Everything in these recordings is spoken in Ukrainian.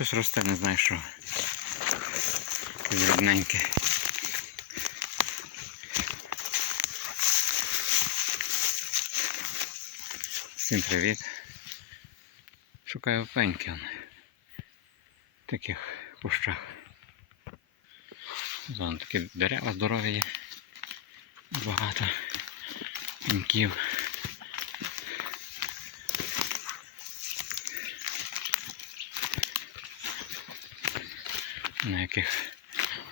Щось росте, не знаю що. Дрібненьке. Всім привіт. Шукаю пеньки в таких кущах. Вон такі дерева здорові є. Багато пеньків. На яких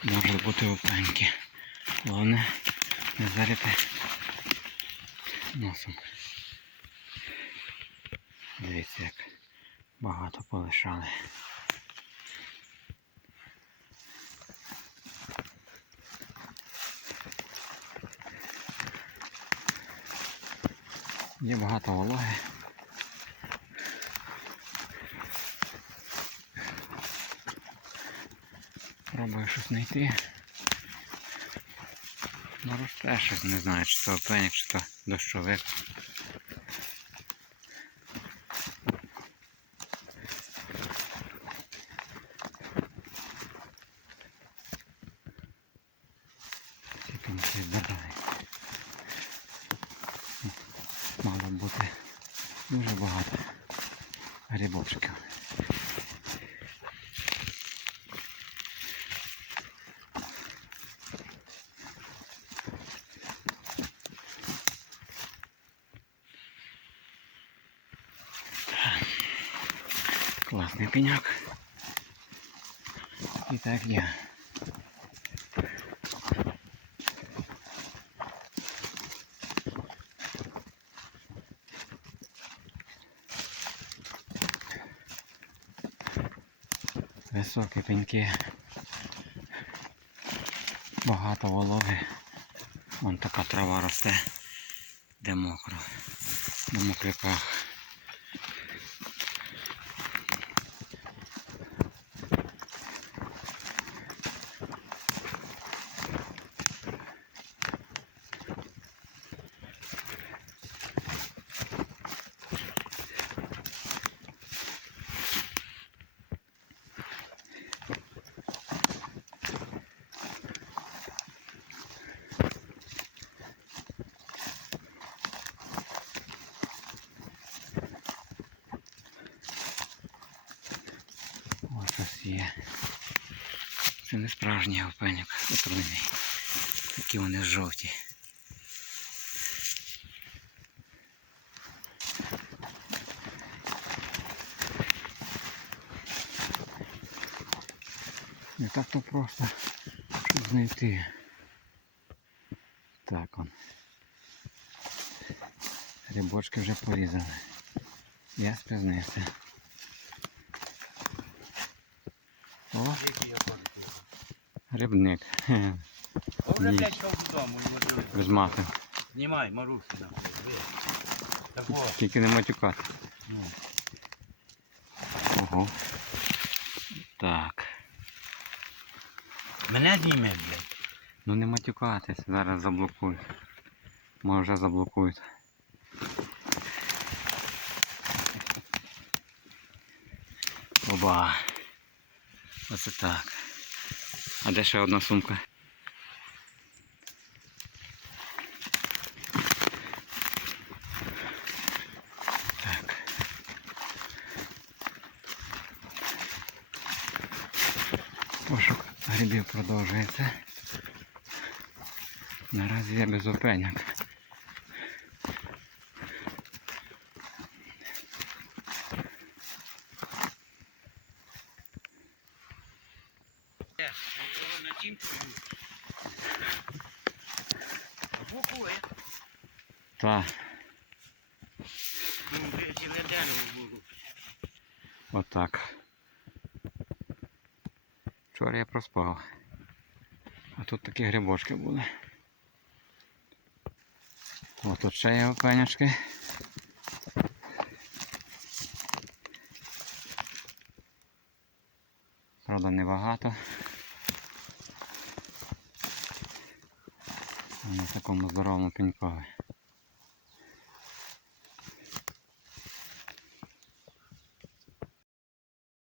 можуть бути опеньки. Головне не зарити носом. Дивіться, як багато полишали. Є багато вологи. Пробую щось знайти. Ну росте не знаю, чи це опенік, чи то дощовик. Мало бути дуже багато грибочків. Класний пеняк. І так є. Високі пеньки. Багато вологи. Вон така трава росте, де мокро. На мокряках. Ось щось є. Це не справжній опеньок отруйний. Такі вони жовті. Не так то просто щоб знайти. Так он. Грибочки вже порізали. Я спізнився. О, грибник. Ні. блядь, що можливо. Без мати. Знімай. Так о, Тільки не матюкати. ну. Ого. Так. Мене зніме, блядь. Ну не матюкатись, зараз заблокують. Може вже заблокують. Оба. Оце так. А де ще одна сумка? Так. Пошук грибів продовжується. Наразі я без опеняк. Е, можливо, на чим пою. Букує. Та, Ну, блядь, і не дерево було. отак. Вчора я проспав. А тут такі грибочки були. О, тут ще є опенячки. Правда, небагато. На такому здоровому пенькові.